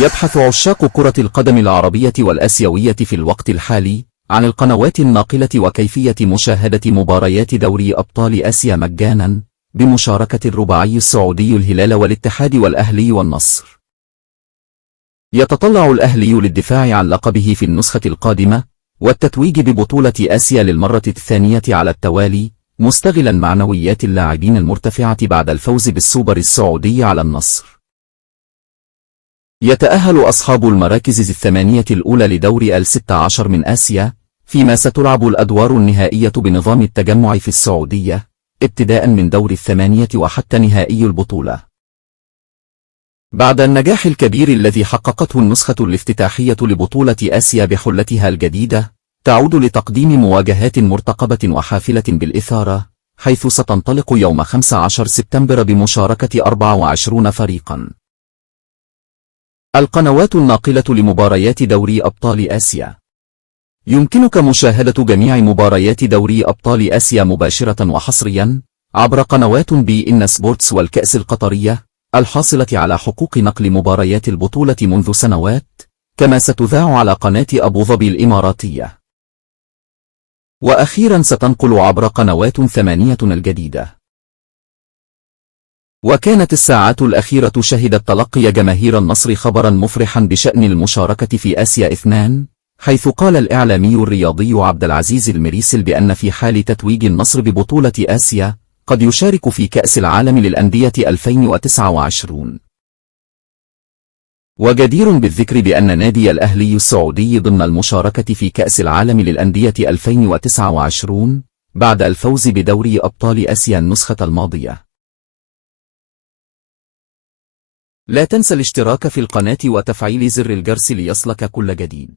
يبحث عشاق كرة القدم العربية والآسيوية في الوقت الحالي عن القنوات الناقلة وكيفية مشاهدة مباريات دوري أبطال آسيا مجانا بمشاركة الرباعي السعودي الهلال والاتحاد والأهلي والنصر. يتطلع الأهلي للدفاع عن لقبه في النسخة القادمة والتتويج ببطولة آسيا للمرة الثانية على التوالي، مستغلا معنويات اللاعبين المرتفعة بعد الفوز بالسوبر السعودي على النصر. يتأهل أصحاب المراكز الثمانية الأولى لدور ال16 من آسيا، فيما ستلعب الأدوار النهائية بنظام التجمع في السعودية ابتداء من دور الثمانية وحتى نهائي البطولة. بعد النجاح الكبير الذي حققته النسخة الافتتاحية لبطولة آسيا بحلتها الجديدة، تعود لتقديم مواجهات مرتقبة وحافلة بالإثارة، حيث ستنطلق يوم 15 سبتمبر بمشاركة 24 فريقا. القنوات الناقلة لمباريات دوري أبطال آسيا. يمكنك مشاهدة جميع مباريات دوري أبطال آسيا مباشرة وحصريا عبر قنوات بي إن سبورتس والكأس القطرية الحاصلة على حقوق نقل مباريات البطولة منذ سنوات، كما ستذاع على قناة أبو ظبي الإماراتية. وأخيرا ستنقل عبر قنوات 8 الجديدة. وكانت الساعات الأخيرة شهدت تلقي جماهير النصر خبرا مفرحا بشأن المشاركة في آسيا 2، حيث قال الإعلامي الرياضي عبد العزيز المريسل بأن في حال تتويج النصر ببطولة آسيا قد يشارك في كأس العالم للأندية 2029. وجدير بالذكر بأن نادي الأهلي السعودي ضمن المشاركة في كأس العالم للأندية 2029 بعد الفوز بدوري أبطال آسيا النسخة الماضية. لا تنسى الاشتراك في القناة وتفعيل زر الجرس ليصلك كل جديد.